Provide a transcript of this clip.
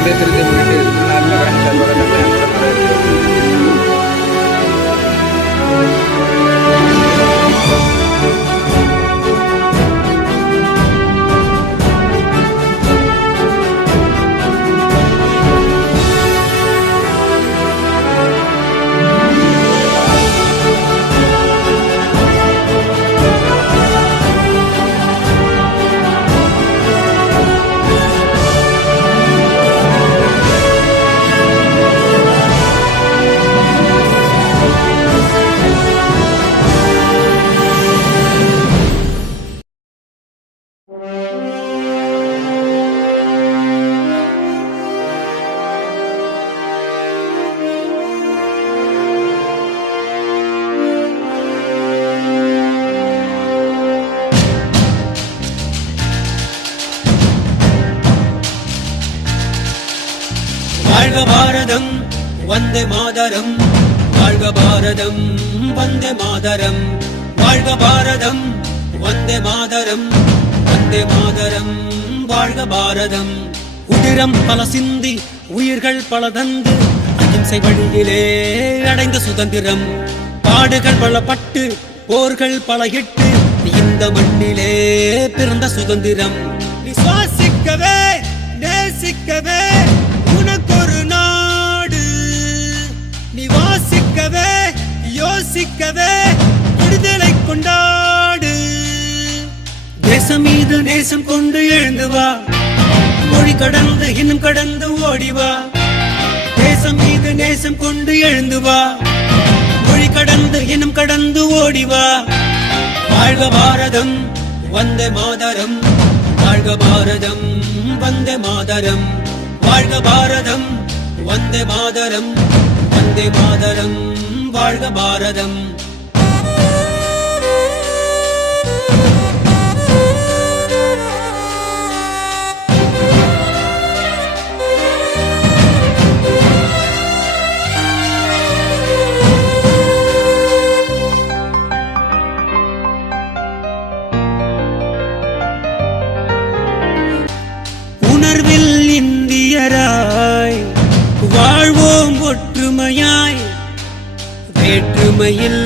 அப்படியே திருச்சி போயிட்டு நார்மல் சார்பாக வாழ்க பாரதம் வந்தே மாதரம், வாழ்க பாரதம் வந்தே மாதரம், வாழ்க பாரதம் வந்தே மாதரம், வந்தே மாதரம் வாழ்க பாரதம். உதிரம் பல சிந்தி உயிர்கள் பல தந்து அகிம்சை வழியிலே அடைந்த சுதந்திரம், பாடுகள் பல பட்டு போர்கள் பல இட்டு இந்த மண்ணிலே பிறந்த சுதந்திரம். நீ சுவாசிக்கவே நேசிக்கவே உனக்கொரு நாடு, நீ வாசிக்கவே யோசிக்கவே விடுதலை கொண்டாடு. தேசம் மீது நேசம் கொண்டு எழுந்து வா, மொழி கடந்து இன்னும் கடந்து ஓடிவா. தேசம் மீது நேசம் கொண்டு எழுந்து வா, மொழி கடந்து இன்னும் கடந்து ஓடிவா. வாழ்க பாரதம் வந்தே மாதரம், வாழ்க பாரதம் வந்தே மாதரம், வாழ்க பாரதம் வந்தே மாதரம், வந்தே மாதரம் வாழ்க பாரதம். உணர்வில் இந்தியராய் வாழ்வோம் ஒற்றுமையாய், வேற்றுமையில்